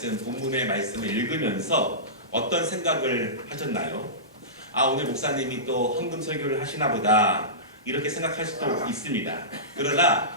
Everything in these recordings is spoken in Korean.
말씀, 본문의 말씀을 읽으면서 어떤 생각을 하셨나요? 아, 오늘 목사님이 또 헌금 설교를 하시나 보다 이렇게 생각할 수도 있습니다. 그러나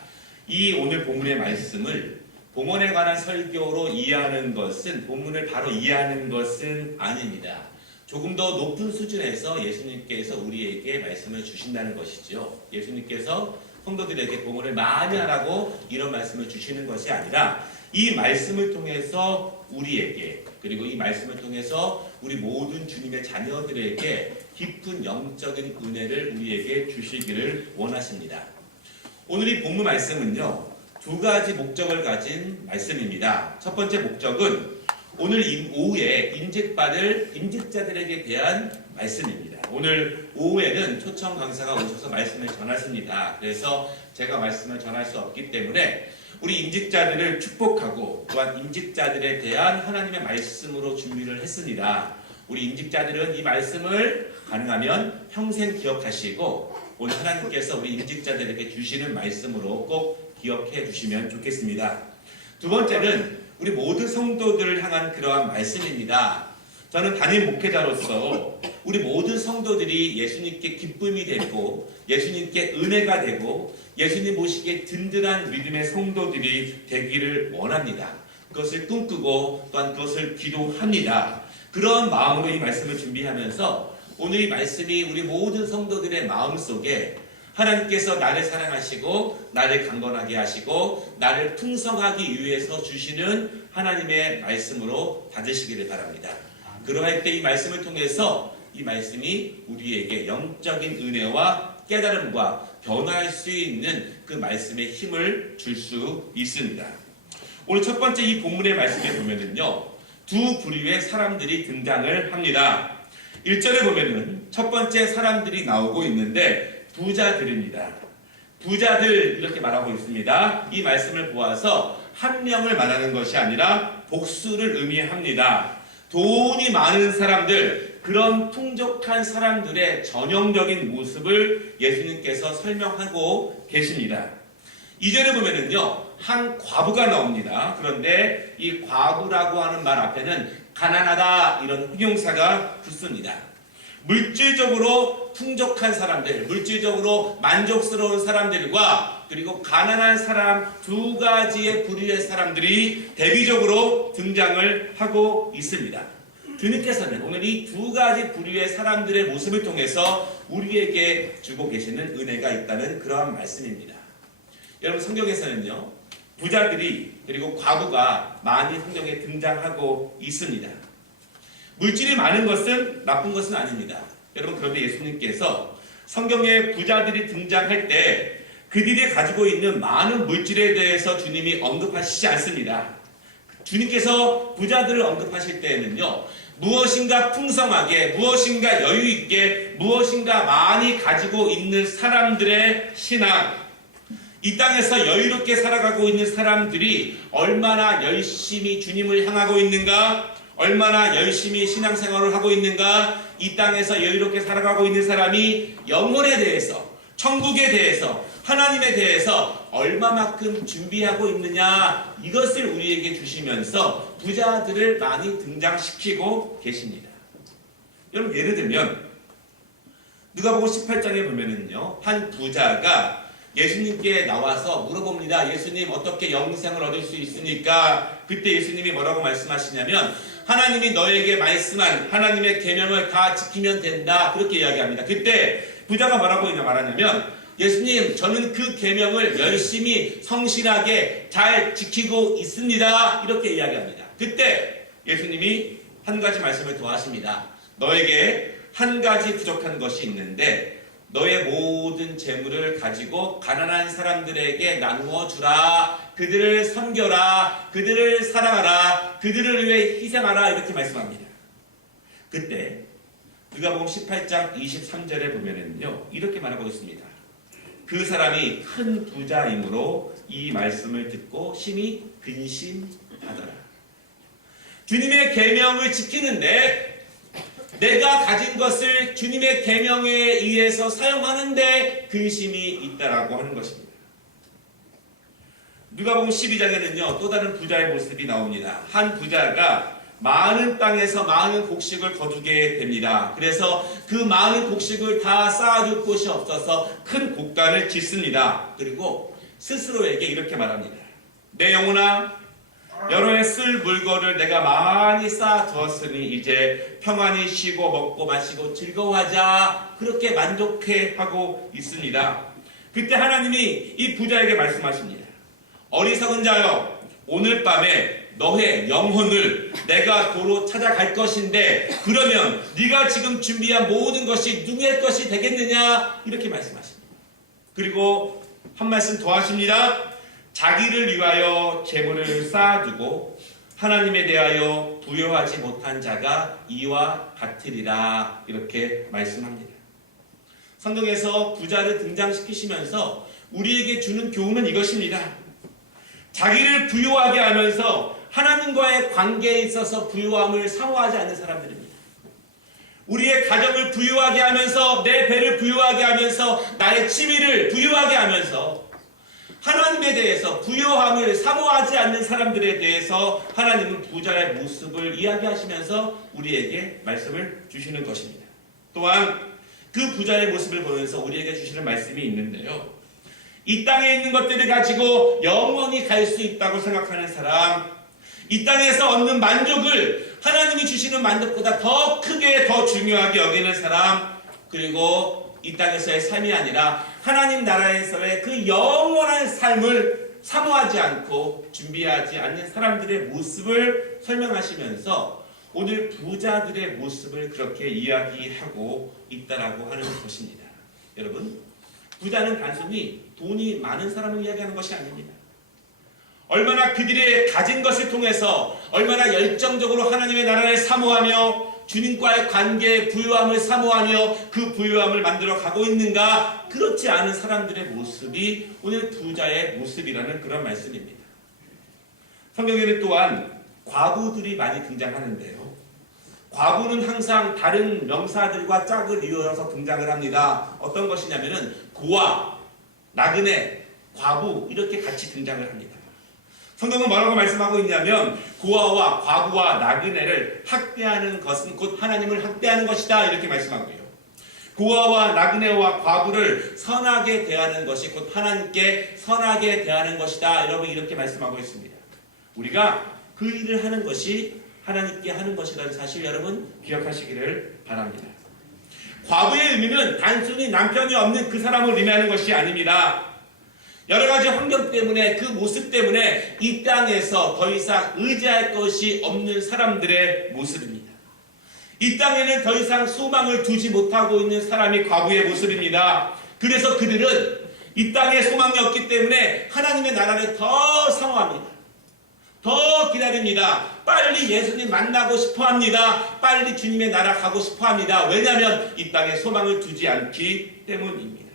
이 오늘 본문의 말씀을 봉헌에 관한 설교로 이해하는 것은 본문을 바로 이해하는 것은 아닙니다. 조금 더 높은 수준에서 예수님께서 우리에게 말씀을 주신다는 것이죠. 예수님께서 성도들에게 봉헌을 많이 하라고 이런 말씀을 주시는 것이 아니라 이 말씀을 통해서 우리에게, 그리고 이 말씀을 통해서 우리 모든 주님의 자녀들에게 깊은 영적인 은혜를 우리에게 주시기를 원하십니다. 오늘 이 본문 말씀은요, 두 가지 목적을 가진 말씀입니다. 첫 번째 목적은 오늘 오후에 임직받을 임직자들에게 대한 말씀입니다. 오늘 오후에는 초청 강사가 오셔서 말씀을 전하십니다. 그래서 제가 말씀을 전할 수 없기 때문에 우리 임직자들을 축복하고 또한 임직자들에 대한 하나님의 말씀으로 준비를 했습니다. 우리 임직자들은 이 말씀을 가능하면 평생 기억하시고 오늘 하나님께서 우리 임직자들에게 주시는 말씀으로 꼭 기억해 주시면 좋겠습니다. 두 번째는 우리 모든 성도들을 향한 그러한 말씀입니다. 저는 담임 목회자로서 우리 모든 성도들이 예수님께 기쁨이 되고 예수님께 은혜가 되고 예수님 모시기에 든든한 믿음의 성도들이 되기를 원합니다. 그것을 꿈꾸고 또한 그것을 기도합니다. 그런 마음으로 이 말씀을 준비하면서 오늘 이 말씀이 우리 모든 성도들의 마음속에 하나님께서 나를 사랑하시고 나를 강건하게 하시고 나를 풍성하기 위해서 주시는 하나님의 말씀으로 받으시기를 바랍니다. 그러할 때 이 말씀을 통해서 이 말씀이 우리에게 영적인 은혜와 깨달음과 변화할 수 있는 그 말씀의 힘을 줄 수 있습니다. 오늘 첫 번째 이 본문의 말씀에 보면은요, 두 부류의 사람들이 등장을 합니다. 1절에 보면은 첫 번째 사람들이 나오고 있는데 부자들입니다. 부자들 이렇게 말하고 있습니다. 이 말씀을 보아서 한 명을 말하는 것이 아니라 복수를 의미합니다. 돈이 많은 사람들, 그런 풍족한 사람들의 전형적인 모습을 예수님께서 설명하고 계십니다. 2절에 보면은요, 한 과부가 나옵니다. 그런데 이 과부라고 하는 말 앞에는 가난하다 이런 형용사가 붙습니다. 물질적으로 풍족한 사람들, 물질적으로 만족스러운 사람들과 그리고 가난한 사람 두 가지의 부류의 사람들이 대비적으로 등장을 하고 있습니다. 주님께서는 오늘 이 두 가지 부류의 사람들의 모습을 통해서 우리에게 주고 계시는 은혜가 있다는 그러한 말씀입니다. 여러분, 성경에서는요, 부자들이 그리고 과부가 많이 성경에 등장하고 있습니다. 물질이 많은 것은 나쁜 것은 아닙니다. 여러분, 그런데 예수님께서 성경에 부자들이 등장할 때 그들이 가지고 있는 많은 물질에 대해서 주님이 언급하시지 않습니다. 주님께서 부자들을 언급하실 때에는요, 무엇인가 풍성하게, 무엇인가 여유있게, 무엇인가 많이 가지고 있는 사람들의 신앙, 이 땅에서 여유롭게 살아가고 있는 사람들이 얼마나 열심히 주님을 향하고 있는가, 얼마나 열심히 신앙생활을 하고 있는가, 이 땅에서 여유롭게 살아가고 있는 사람이 영혼에 대해서, 천국에 대해서, 하나님에 대해서 얼마만큼 준비하고 있느냐, 이것을 우리에게 주시면서 부자들을 많이 등장시키고 계십니다. 여러분, 예를 들면 누가복음 18장에 보면은요, 한 부자가 예수님께 나와서 물어봅니다. 예수님, 어떻게 영생을 얻을 수 있습니까? 그때 예수님이 뭐라고 말씀하시냐면 하나님이 너에게 말씀한 하나님의 계명을 다 지키면 된다, 그렇게 이야기합니다. 그때 부자가 뭐라고 말하냐면 예수님, 저는 그 계명을 열심히 성실하게 잘 지키고 있습니다, 이렇게 이야기합니다. 그때 예수님이 한 가지 말씀을 더 하십니다. 너에게 한 가지 부족한 것이 있는데 너의 모든 재물을 가지고 가난한 사람들에게 나누어 주라, 그들을 섬겨라, 그들을 사랑하라, 그들을 위해 희생하라, 이렇게 말씀합니다. 그때 누가복음 18장 23절에 보면은요, 이렇게 말하고 있습니다. 그 사람이 큰 부자이므로 이 말씀을 듣고 심히 근심하더라. 주님의 계명을 지키는데, 내가 가진 것을 주님의 계명에 의해서 사용하는데 근심이 있다라고 하는 것입니다. 누가복음 12장에는요 또 다른 부자의 모습이 나옵니다. 한 부자가 많은 땅에서 많은 곡식을 거두게 됩니다. 그래서 그 많은 곡식을 다 쌓아둘 곳이 없어서 큰 곡간을 짓습니다. 그리고 스스로에게 이렇게 말합니다. 내 영혼아, 여러 해 쓸 물건을 내가 많이 쌓아두었으니 이제 평안히 쉬고 먹고 마시고 즐거워하자. 그렇게 만족해 하고 있습니다. 그때 하나님이 이 부자에게 말씀하십니다. 어리석은 자여, 오늘 밤에 너의 영혼을 내가 도로 찾아갈 것인데 그러면 네가 지금 준비한 모든 것이 누구의 것이 되겠느냐? 이렇게 말씀하십니다. 그리고 한 말씀 더 하십니다. 자기를 위하여 재물을 쌓아두고 하나님에 대하여 부여하지 못한 자가 이와 같으리라. 이렇게 말씀합니다. 성경에서 부자를 등장시키시면서 우리에게 주는 교훈은 이것입니다. 자기를 부유하게 하면서 하나님과의 관계에 있어서 부유함을 사모하지 않는 사람들입니다. 우리의 가정을 부유하게 하면서 내 배를 부유하게 하면서 나의 취미를 부유하게 하면서 하나님에 대해서 부유함을 사모하지 않는 사람들에 대해서 하나님은 부자의 모습을 이야기하시면서 우리에게 말씀을 주시는 것입니다. 또한 그 부자의 모습을 보면서 우리에게 주시는 말씀이 있는데요. 이 땅에 있는 것들을 가지고 영원히 갈 수 있다고 생각하는 사람, 이 땅에서 얻는 만족을 하나님이 주시는 만족보다 더 크게 더 중요하게 여기는 사람, 그리고 이 땅에서의 삶이 아니라 하나님 나라에서의 그 영원한 삶을 사모하지 않고 준비하지 않는 사람들의 모습을 설명하시면서 오늘 부자들의 모습을 그렇게 이야기하고 있다라고 하는 것입니다. 여러분, 부자는 단순히 돈이 많은 사람을 이야기하는 것이 아닙니다. 얼마나 그들의 가진 것을 통해서 얼마나 열정적으로 하나님의 나라를 사모하며 주님과의 관계의 부유함을 사모하며 그 부유함을 만들어 가고 있는가? 그렇지 않은 사람들의 모습이 오늘 부자의 모습이라는 그런 말씀입니다. 성경에는 또한 과부들이 많이 등장하는데요. 과부는 항상 다른 명사들과 짝을 이어서 등장을 합니다. 어떤 것이냐면은 고아, 나그네, 과부 이렇게 같이 등장을 합니다. 성경은 뭐라고 말씀하고 있냐면 고아와 과부와 나그네를 학대하는 것은 곧 하나님을 학대하는 것이다 이렇게 말씀하고요. 고아와 나그네와 과부를 선하게 대하는 것이 곧 하나님께 선하게 대하는 것이다. 여러분 이렇게 말씀하고 있습니다. 우리가 그 일을 하는 것이 하나님께 하는 것이라는 사실 여러분 기억하시기를 바랍니다. 과부의 의미는 단순히 남편이 없는 그 사람을 의미하는 것이 아닙니다. 여러 가지 환경 때문에 그 모습 때문에 이 땅에서 더 이상 의지할 것이 없는 사람들의 모습입니다. 이 땅에는 더 이상 소망을 두지 못하고 있는 사람이 과부의 모습입니다. 그래서 그들은 이 땅에 소망이 없기 때문에 하나님의 나라를 더 사모합니다. 더 기다립니다. 빨리 예수님 만나고 싶어 합니다. 빨리 주님의 나라 가고 싶어 합니다. 왜냐하면 이 땅에 소망을 두지 않기 때문입니다.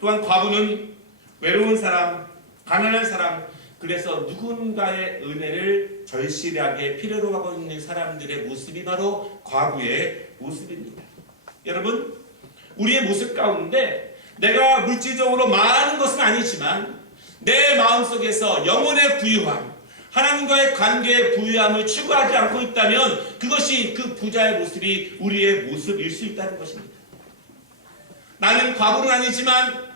또한 과부는 외로운 사람, 가난한 사람, 그래서 누군가의 은혜를 절실하게 필요로 하고 있는 사람들의 모습이 바로 과부의 모습입니다. 여러분, 우리의 모습 가운데 내가 물질적으로 많은 것은 아니지만 내 마음속에서 영혼의 부유함, 하나님과의 관계의 부유함을 추구하지 않고 있다면 그것이 그 부자의 모습이 우리의 모습일 수 있다는 것입니다. 나는 과부는 아니지만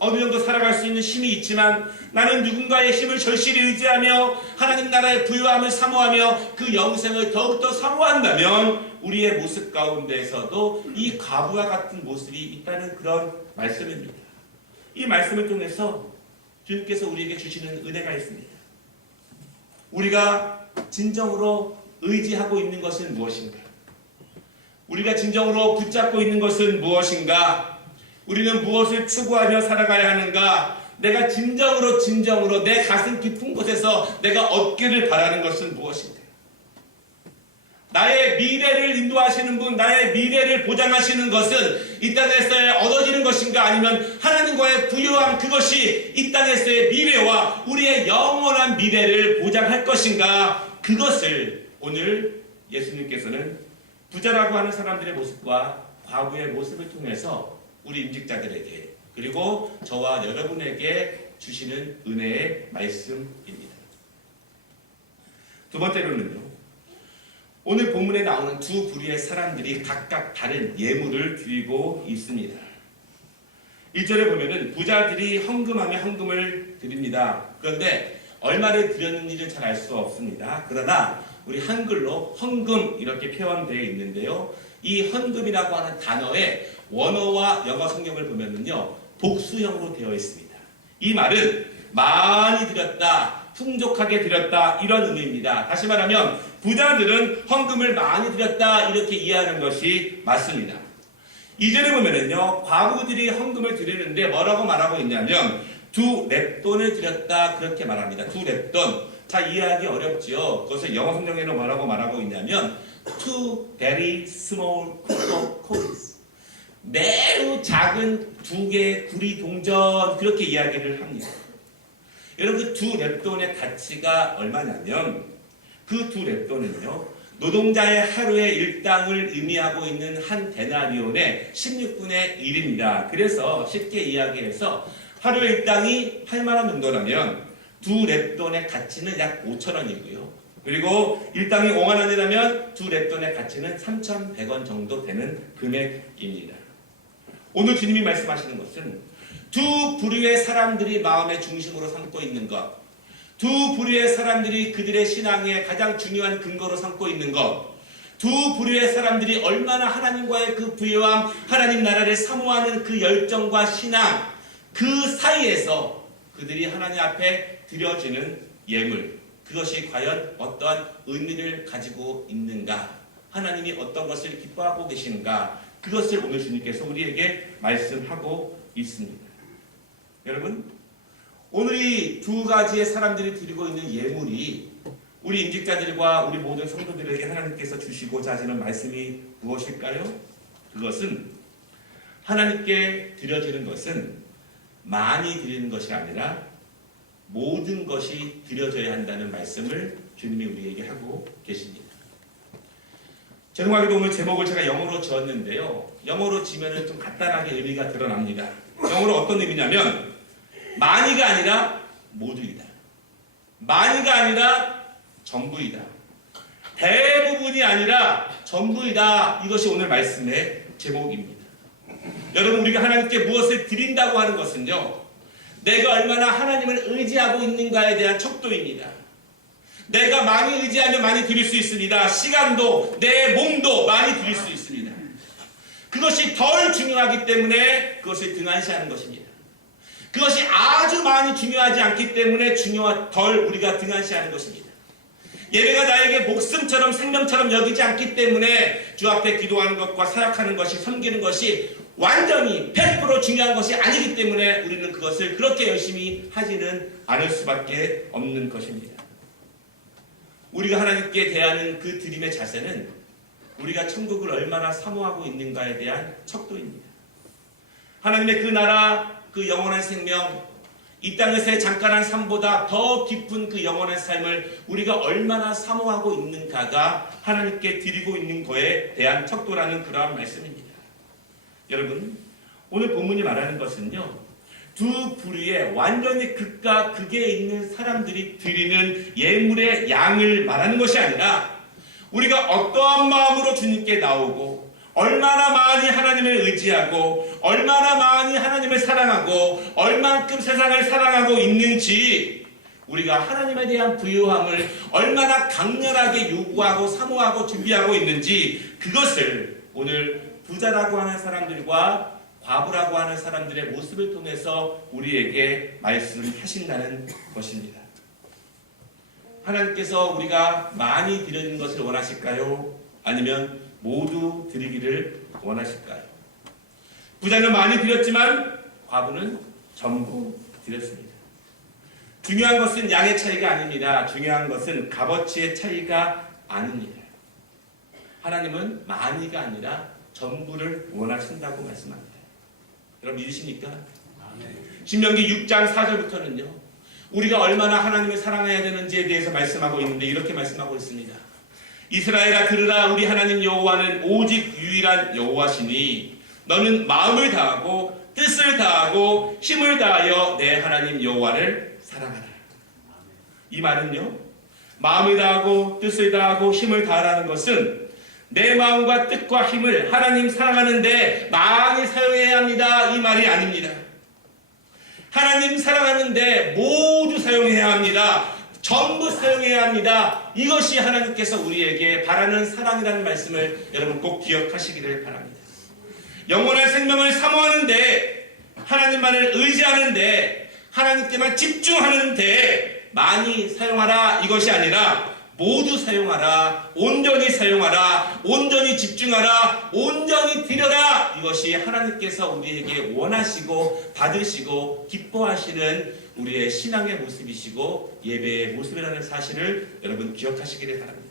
어느 정도 살아갈 수 있는 힘이 있지만 나는 누군가의 힘을 절실히 의지하며 하나님 나라의 부유함을 사모하며 그 영생을 더욱더 사모한다면 우리의 모습 가운데에서도 이 과부와 같은 모습이 있다는 그런 말씀입니다. 이 말씀을 통해서 주님께서 우리에게 주시는 은혜가 있습니다. 우리가 진정으로 의지하고 있는 것은 무엇인가? 우리가 진정으로 붙잡고 있는 것은 무엇인가? 우리는 무엇을 추구하며 살아가야 하는가? 내가 진정으로 내 가슴 깊은 곳에서 내가 얻기를 바라는 것은 무엇인가? 나의 미래를 인도하시는 분, 나의 미래를 보장하시는 것은 이 땅에서의 얻어지는 것인가? 아니면 하나님과의 부유함, 그것이 이 땅에서의 미래와 우리의 영원한 미래를 보장할 것인가? 그것을 오늘 예수님께서는 부자라고 하는 사람들의 모습과 과부의 모습을 통해서 우리 임직자들에게 그리고 저와 여러분에게 주시는 은혜의 말씀입니다. 두 번째로는요, 오늘 본문에 나오는 두 부류의 사람들이 각각 다른 예물을 드리고 있습니다. 1절에 보면은 부자들이 헌금하며 헌금을 드립니다. 그런데 얼마를 드렸는지는 잘 알 수 없습니다. 그러나 우리 한글로 헌금 이렇게 표현되어 있는데요. 이 헌금이라고 하는 단어의 원어와 영어 성경을 보면은요, 복수형으로 되어 있습니다. 이 말은 많이 드렸다, 풍족하게 드렸다, 이런 의미입니다. 다시 말하면 부자들은 헌금을 많이 드렸다, 이렇게 이해하는 것이 맞습니다. 2절에 보면은요, 과부들이 헌금을 드리는데 뭐라고 말하고 있냐면 2렙돈을 드렸다, 그렇게 말합니다. 2렙돈. 자, 이해하기 어렵죠. 그것을 영어 성경에는 뭐라고 말하고 있냐면 two very small coins. 매우 작은 두 개의 구리 동전, 그렇게 이야기를 합니다. 여러분, 그 2렙돈의 가치가 얼마냐면 그 2렙돈은요, 노동자의 하루의 일당을 의미하고 있는 한 데나리온의 16분의 1입니다. 그래서 쉽게 이야기해서 하루의 일당이 8만원 정도라면 2렙돈의 가치는 약 5천원이고요. 그리고 일당이 5만원이라면 2렙돈의 가치는 3,100원 정도 되는 금액입니다. 오늘 주님이 말씀하시는 것은 두 부류의 사람들이 마음의 중심으로 삼고 있는 것, 두 부류의 사람들이 그들의 신앙의 가장 중요한 근거로 삼고 있는 것, 두 부류의 사람들이 얼마나 하나님과의 그 부요함, 하나님 나라를 사모하는 그 열정과 신앙, 그 사이에서 그들이 하나님 앞에 드려지는 예물, 그것이 과연 어떠한 의미를 가지고 있는가, 하나님이 어떤 것을 기뻐하고 계시는가, 그것을 오늘 주님께서 우리에게 말씀하고 있습니다. 여러분, 오늘 이 두 가지의 사람들이 드리고 있는 예물이 우리 임직자들과 우리 모든 성도들에게 하나님께서 주시고자 하시는 말씀이 무엇일까요? 그것은 하나님께 드려지는 것은 많이 드리는 것이 아니라 모든 것이 드려져야 한다는 말씀을 주님이 우리에게 하고 계십니다. 죄송하게도 오늘 제목을 제가 영어로 지었는데요. 영어로 지면은 좀 간단하게 의미가 드러납니다. 영어로 어떤 의미냐면 많이가 아니라 모두이다. 많이가 아니라 전부이다. 대부분이 아니라 전부이다. 이것이 오늘 말씀의 제목입니다. 여러분, 우리가 하나님께 무엇을 드린다고 하는 것은요, 내가 얼마나 하나님을 의지하고 있는가에 대한 척도입니다. 내가 많이 의지하면 많이 드릴 수 있습니다. 시간도 내 몸도 많이 드릴 수 있습니다. 그것이 덜 중요하기 때문에 그것을 등한시하는 것입니다. 그것이 아주 많이 중요하지 않기 때문에 덜 우리가 등한시하는 것입니다. 예배가 나에게 목숨처럼 생명처럼 여기지 않기 때문에 주 앞에 기도하는 것과 사역하는 것이, 섬기는 것이 완전히 100% 중요한 것이 아니기 때문에 우리는 그것을 그렇게 열심히 하지는 않을 수밖에 없는 것입니다. 우리가 하나님께 대하는 그 드림의 자세는 우리가 천국을 얼마나 사모하고 있는가에 대한 척도입니다. 하나님의 그 나라, 그 영원한 생명, 이 땅에서의 잠깐한 삶보다 더 깊은 그 영원한 삶을 우리가 얼마나 사모하고 있는가가 하나님께 드리고 있는 것에 대한 척도라는 그러한 말씀입니다. 여러분, 오늘 본문이 말하는 것은요, 두 부류의 완전히 극과 극에 있는 사람들이 드리는 예물의 양을 말하는 것이 아니라 우리가 어떠한 마음으로 주님께 나오고 얼마나 많이 하나님을 의지하고 얼마나 많이 하나님을 사랑하고 얼만큼 세상을 사랑하고 있는지, 우리가 하나님에 대한 부요함을 얼마나 강렬하게 요구하고 사모하고 준비하고 있는지, 그것을 오늘 부자라고 하는 사람들과 과부라고 하는 사람들의 모습을 통해서 우리에게 말씀하신다는 것입니다. 하나님께서 우리가 많이 드리는 것을 원하실까요? 아니면 모두 드리기를 원하실까요? 부자는 많이 드렸지만 과부는 전부 드렸습니다. 중요한 것은 양의 차이가 아닙니다. 중요한 것은 값어치의 차이가 아닙니다. 하나님은 많이가 아니라 전부를 원하신다고 말씀합니다. 여러분 믿으십니까? 신명기 6장 4절부터는요, 우리가 얼마나 하나님을 사랑해야 되는지에 대해서 말씀하고 있는데 이렇게 말씀하고 있습니다. 이스라엘아 들으라, 우리 하나님 여호와는 오직 유일한 여호와시니 너는 마음을 다하고 뜻을 다하고 힘을 다하여 내 하나님 여호와를 사랑하라. 이 말은요, 마음을 다하고 뜻을 다하고 힘을 다하라는 것은 내 마음과 뜻과 힘을 하나님 사랑하는데 많이 사용해야 합니다, 이 말이 아닙니다. 하나님 사랑하는데 모두 사용해야 합니다. 전부 사용해야 합니다. 이것이 하나님께서 우리에게 바라는 사랑이라는 말씀을 여러분 꼭 기억하시기를 바랍니다. 영원한 생명을 사모하는데, 하나님만을 의지하는데, 하나님께만 집중하는데 많이 사용하라, 이것이 아니라 모두 사용하라, 온전히 사용하라, 온전히 집중하라, 온전히 드려라. 이것이 하나님께서 우리에게 원하시고 받으시고 기뻐하시는 우리의 신앙의 모습이시고 예배의 모습이라는 사실을 여러분 기억하시기를 바랍니다.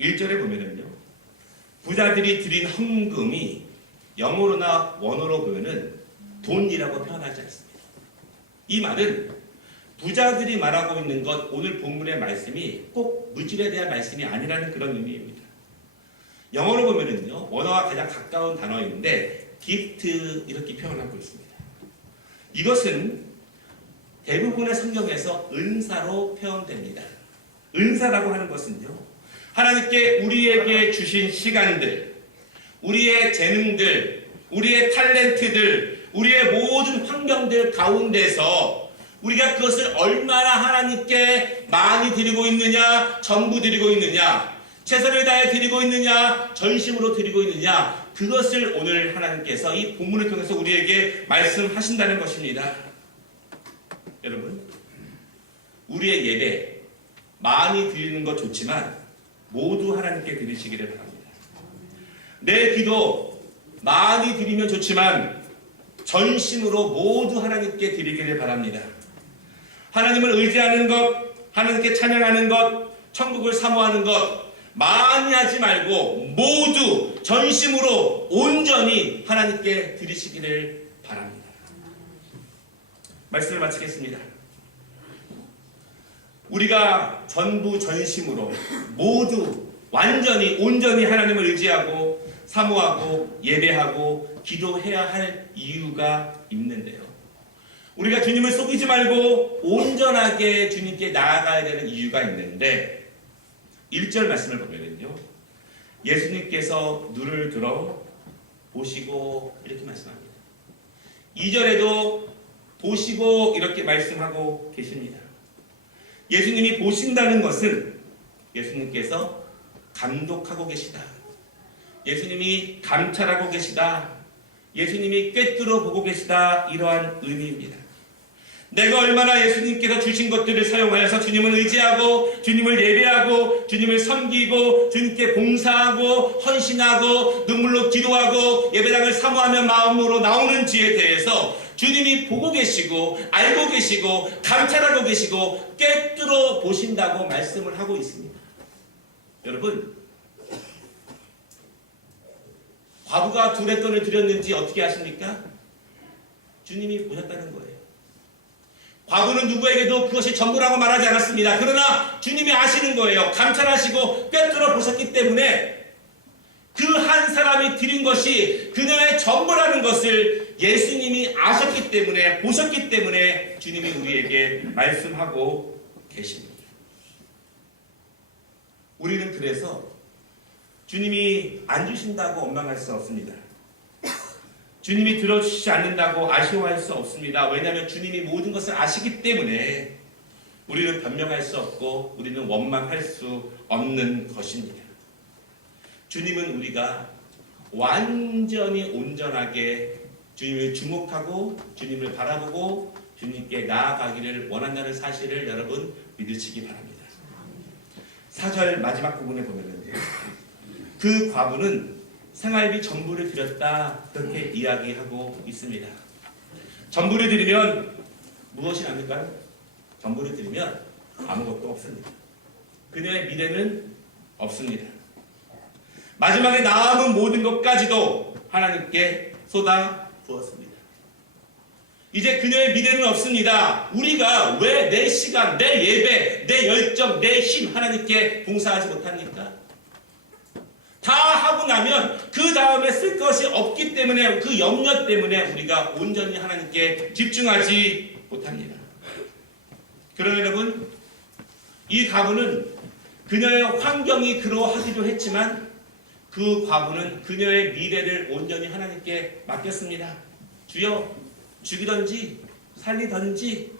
1절에 보면은요, 부자들이 드린 헌금이 영어로나 원어로 보면은 돈이라고 표현하지 않습니다. 이 말은 부자들이 말하고 있는 것, 오늘 본문의 말씀이 꼭 물질에 대한 말씀이 아니라는 그런 의미입니다. 영어로 보면은요, 원어와 가장 가까운 단어인데 gift 이렇게 표현하고 있습니다. 이것은 대부분의 성경에서 은사로 표현됩니다. 은사라고 하는 것은요, 하나님께 우리에게 주신 시간들, 우리의 재능들, 우리의 탤런트들, 우리의 모든 환경들 가운데서 우리가 그것을 얼마나 하나님께 많이 드리고 있느냐, 전부 드리고 있느냐, 최선을 다해 드리고 있느냐, 전심으로 드리고 있느냐, 그것을 오늘 하나님께서 이 본문을 통해서 우리에게 말씀하신다는 것입니다. 여러분, 우리의 예배 많이 드리는 것 좋지만 모두 하나님께 드리시기를 바랍니다. 내 기도 많이 드리면 좋지만 전심으로 모두 하나님께 드리기를 바랍니다. 하나님을 의지하는 것, 하나님께 찬양하는 것, 천국을 사모하는 것 많이 하지 말고 모두 전심으로 온전히 하나님께 드리시기를 바랍니다. 말씀을 마치겠습니다. 우리가 전부 전심으로 모두 완전히 온전히 하나님을 의지하고 사모하고 예배하고 기도해야 할 이유가 있는데요, 우리가 주님을 속이지 말고 온전하게 주님께 나아가야 되는 이유가 있는데, 1절 말씀을 보면요, 예수님께서 눈을 들어 보시고 이렇게 말씀합니다. 2절에도 보시고 이렇게 말씀하고 계십니다. 예수님이 보신다는 것은 예수님께서 감독하고 계시다, 예수님이 감찰하고 계시다, 예수님이 꿰뚫어 보고 계시다, 이러한 의미입니다. 내가 얼마나 예수님께서 주신 것들을 사용하여서 주님을 의지하고 주님을 예배하고 주님을 섬기고 주님께 봉사하고 헌신하고 눈물로 기도하고 예배당을 사모하며 마음으로 나오는지에 대해서 주님이 보고 계시고 알고 계시고 감찰하고 계시고 꿰뚫어 보신다고 말씀을 하고 있습니다. 여러분, 과부가 둘의 돈을 드렸는지 어떻게 아십니까? 주님이 보셨다는 거예요. 과부는 누구에게도 그것이 전부라고 말하지 않았습니다. 그러나 주님이 아시는 거예요. 감찰하시고 꿰뚫어 보셨기 때문에 그 한 사람이 드린 것이 그녀의 전부라는 것을 예수님이 아셨기 때문에, 보셨기 때문에 주님이 우리에게 말씀하고 계십니다. 우리는 그래서 주님이 안 주신다고 원망할 수 없습니다. 주님이 들어주시지 않는다고 아쉬워할 수 없습니다. 왜냐하면 주님이 모든 것을 아시기 때문에 우리는 변명할 수 없고 우리는 원망할 수 없는 것입니다. 주님은 우리가 완전히 온전하게 주님을 주목하고 주님을 바라보고 주님께 나아가기를 원한다는 사실을 여러분 믿으시기 바랍니다. 4절 마지막 부분에 보면은요, 그 과부는 생활비 전부를 드렸다, 그렇게 이야기하고 있습니다. 전부를 드리면 무엇이 납니까? 전부를 드리면 아무것도 없습니다. 그녀의 미래는 없습니다. 마지막에 남은 모든 것까지도 하나님께 쏟아 부었습니다. 이제 그녀의 미래는 없습니다. 우리가 왜 내 시간, 내 예배, 내 열정, 내 힘 하나님께 봉사하지 못합니까? 다 하고 나면 그 다음에 쓸 것이 없기 때문에 그 염려 때문에 우리가 온전히 하나님께 집중하지 못합니다. 그러나 여러분, 이 과부는 그녀의 환경이 그러하기도 했지만 그 과부는 그녀의 미래를 온전히 하나님께 맡겼습니다. 주여, 죽이든지 살리든지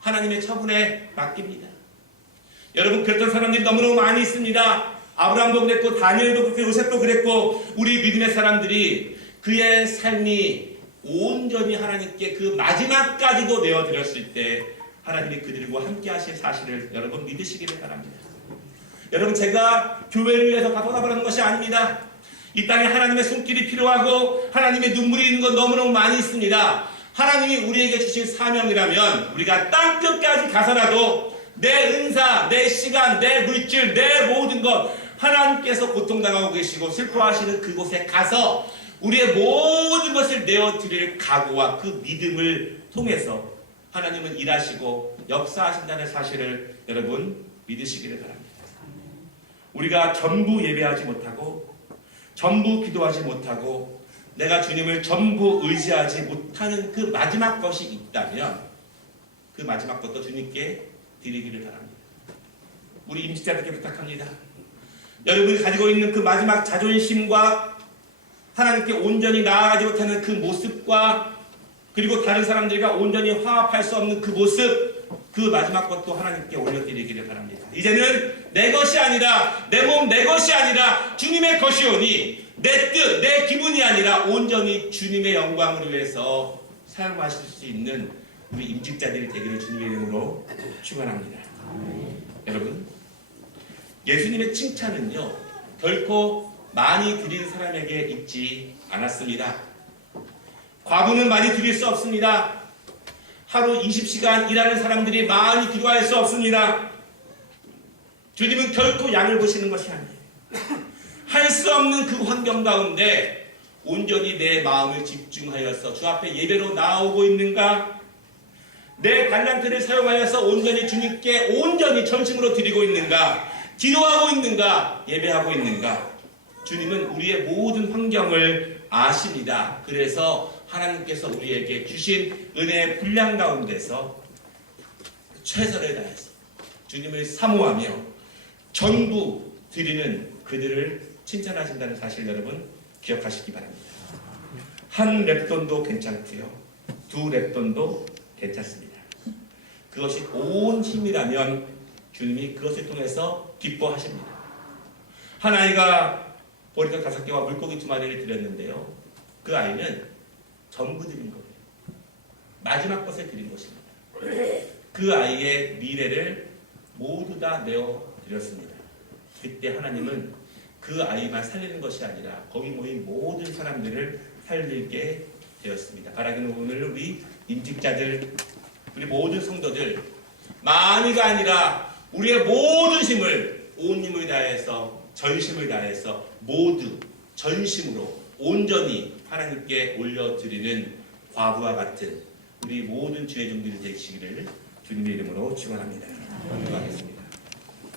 하나님의 처분에 맡깁니다. 여러분, 그랬던 사람들이 너무너무 많이 있습니다. 아브라함도 그랬고 다니엘도 그랬고 요셉도 그랬고 우리 믿음의 사람들이 그의 삶이 온전히 하나님께 그 마지막까지도 내어드렸을 때 하나님이 그들과 함께 하실 사실을 여러분 믿으시기를 바랍니다. 여러분, 제가 교회를 위해서 다 쏟아부는 것이 아닙니다. 이 땅에 하나님의 손길이 필요하고 하나님의 눈물이 있는 건 너무너무 많이 있습니다. 하나님이 우리에게 주신 사명이라면 우리가 땅끝까지 가서라도 내 은사, 내 시간, 내 물질, 내 모든 것 하나님께서 고통당하고 계시고 슬퍼하시는 그곳에 가서 우리의 모든 것을 내어드릴 각오와 그 믿음을 통해서 하나님은 일하시고 역사하신다는 사실을 여러분 믿으시기를 바랍니다. 우리가 전부 예배하지 못하고 전부 기도하지 못하고 내가 주님을 전부 의지하지 못하는 그 마지막 것이 있다면 그 마지막 것도 주님께 드리기를 바랍니다. 우리 임직자들께 부탁합니다. 여러분이 가지고 있는 그 마지막 자존심과 하나님께 온전히 나아가지 못하는 그 모습과 그리고 다른 사람들과 온전히 화합할 수 없는 그 모습, 그 마지막 것도 하나님께 올려드리기를 바랍니다. 이제는 내 것이 아니라 내 몸 내 것이 아니라 주님의 것이오니 내 뜻, 내 기분이 아니라 온전히 주님의 영광을 위해서 사용하실 수 있는 우리 임직자들이 되기를 주님의 이름으로 축원합니다. 여러분, 예수님의 칭찬은요 결코 많이 드린 사람에게 있지 않았습니다. 과부는 많이 드릴 수 없습니다. 하루 20시간 일하는 사람들이 많이 기도할 수 없습니다. 주님은 결코 양을 보시는 것이 아니에요. 할 수 없는 그 환경 가운데 온전히 내 마음을 집중하여서 주 앞에 예배로 나오고 있는가? 내 달란트를 사용하여서 온전히 주님께 온전히 전심으로 드리고 있는가? 기도하고 있는가? 예배하고 있는가? 주님은 우리의 모든 환경을 아십니다. 그래서 하나님께서 우리에게 주신 은혜의 분량 가운데서 최선을 다해서 주님을 사모하며 전부 드리는 그들을 칭찬하신다는 사실 여러분 기억하시기 바랍니다. 한 랩돈도 괜찮고요. 두 랩돈도 괜찮습니다. 그것이 온 힘이라면 주님이 그것을 통해서 기뻐하십니다. 한 아이가 보리떡 5개와 물고기 2마리를 드렸는데요. 그 아이는 전부 드린 거예요. 마지막 것을 드린 것입니다. 그 아이의 미래를 모두 다 내어드렸습니다. 그때 하나님은 그 아이만 살리는 것이 아니라 거기 모인 모든 사람들을 살리게 되었습니다. 바라기는 오늘 우리 임직자들, 우리 모든 성도들 많이가 아니라 우리의 모든 힘을 온 힘을 다해서 전심을 다해서 모두 전심으로 온전히 하나님께 올려드리는 과부와 같은 우리 모든 주의 종들이 되시기를 주님의 이름으로 축원합니다. 기도하겠습니다.